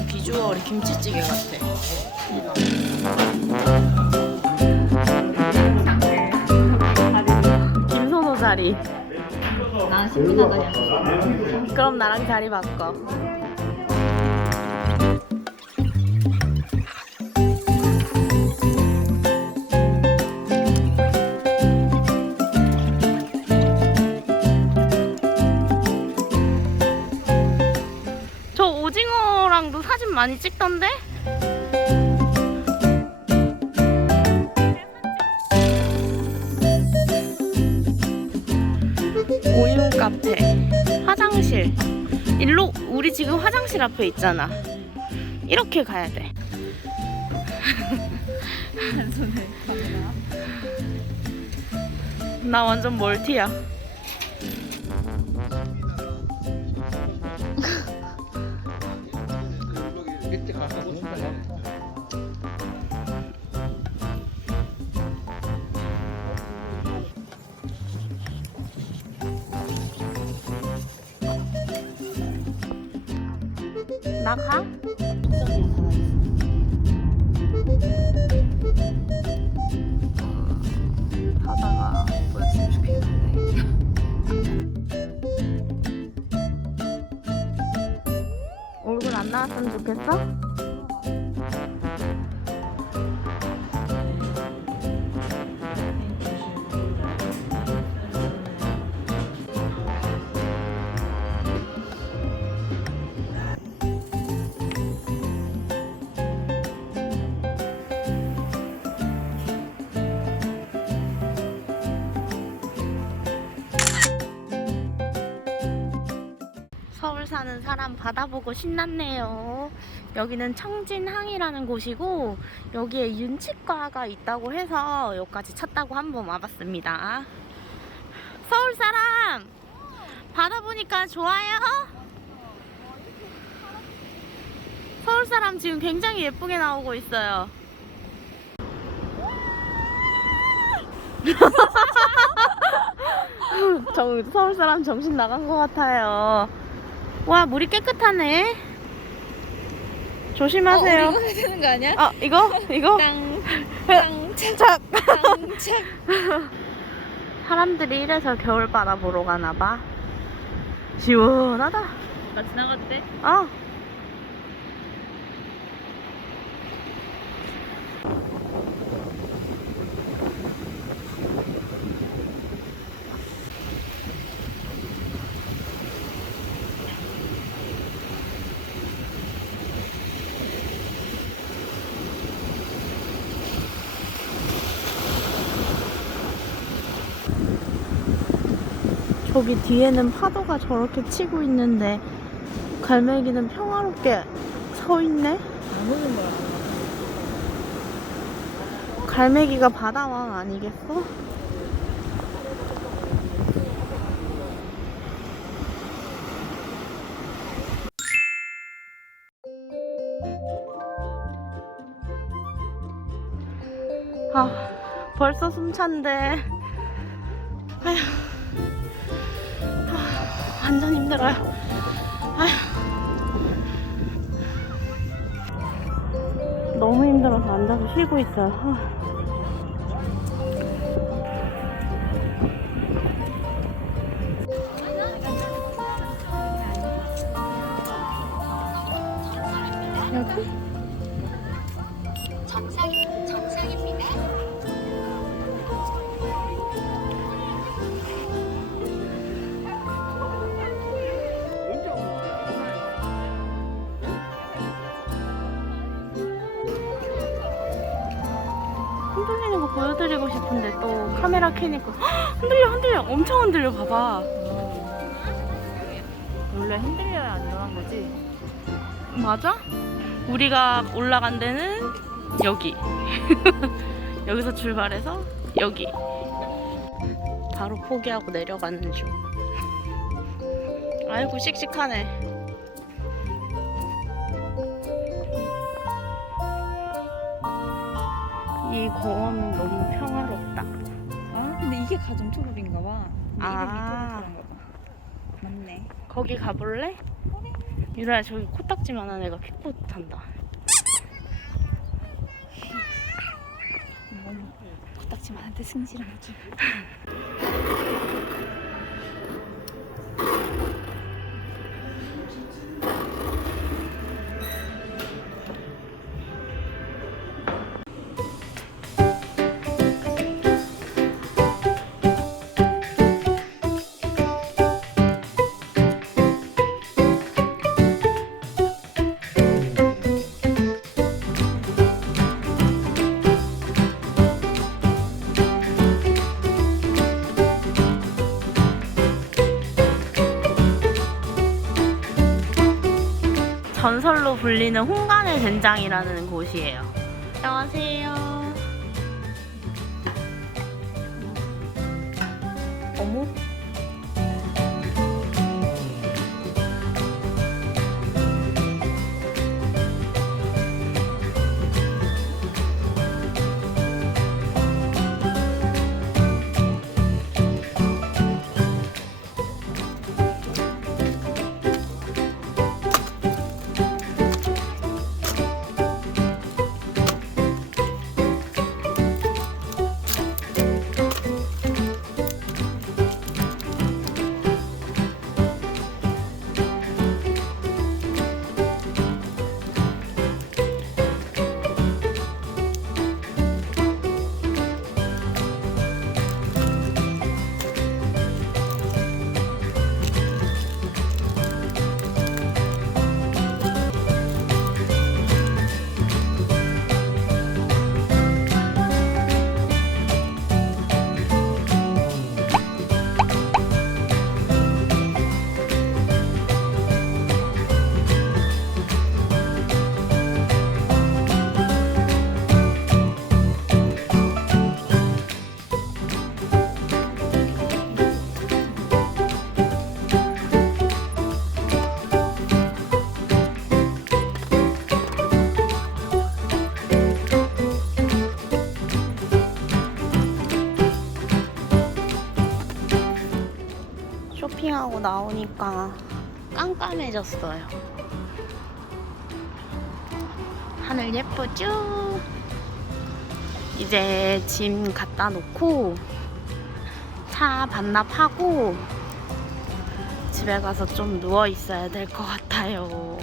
굉장히 비주얼이 김치찌개 같아. 김선호 자리. 난 신민아다냐. 그럼 나랑 자리 바꿔. 많이 찍던데? 오윤 카페 화장실 일로 우리 지금 화장실 앞에 있잖아 이렇게 가야 돼. 나 완전 멀티야. 나 가? 바다가 보였으면 좋겠는데. 얼굴 안 나왔으면 좋겠어? 서울 사는 사람 바다 보고 신났네요. 여기는 청진항이라는 곳이고 여기에 윤치과가 있다고 해서 여기까지 찾다고 한번 와봤습니다. 서울 사람 바다 보니까 좋아요? 서울 사람 지금 굉장히 예쁘게 나오고 있어요. 정, 서울 사람 정신 나간 것 같아요. 와, 물이 깨끗하네. 조심하세요. 어, 이거 해야 되는 거 아니야? 아, 이거? 이거? 땅, 땅, 착, 착. 땅, 착. 사람들이 이래서 겨울바다 보러 가나 봐. 시원하다. 나 돼? 어. 저기 뒤에는 파도가 저렇게 치고 있는데 갈매기는 평화롭게 서 있네. 갈매기가 바다왕 아니겠어? 아, 벌써 숨찬데. 완전 힘들어요. 아휴. 너무 힘들어서 앉아서 쉬고 있어요. 아. 여기? 보여드리고 싶은데 또 카메라 켜니까 헉, 흔들려 흔들려. 엄청 흔들려 봐봐. 원래 흔들려야 안 일어난 거지? 맞아? 우리가 올라간 데는 여기. 여기서 출발해서 여기. 바로 포기하고 내려가는 중. 아이고 씩씩하네 이 공원은 너무 평화롭다 아, 근데 이게 가정 초밥인가 봐. 근데 아. 이름이 그런가 봐. 맞네. 거기 가볼래? 유라야 저기 코딱지만한 애가 킥보드 못한다. 너무 코딱지만한테 승질을 하지. 전설로 불리는 홍간의 된장이라는 곳이에요. 안녕하세요. 어머? 쇼핑하고 나오니까 깜깜해졌어요. 하늘 예쁘죠? 이제 짐 갖다 놓고 차 반납하고 집에 가서 좀 누워 있어야 될 것 같아요.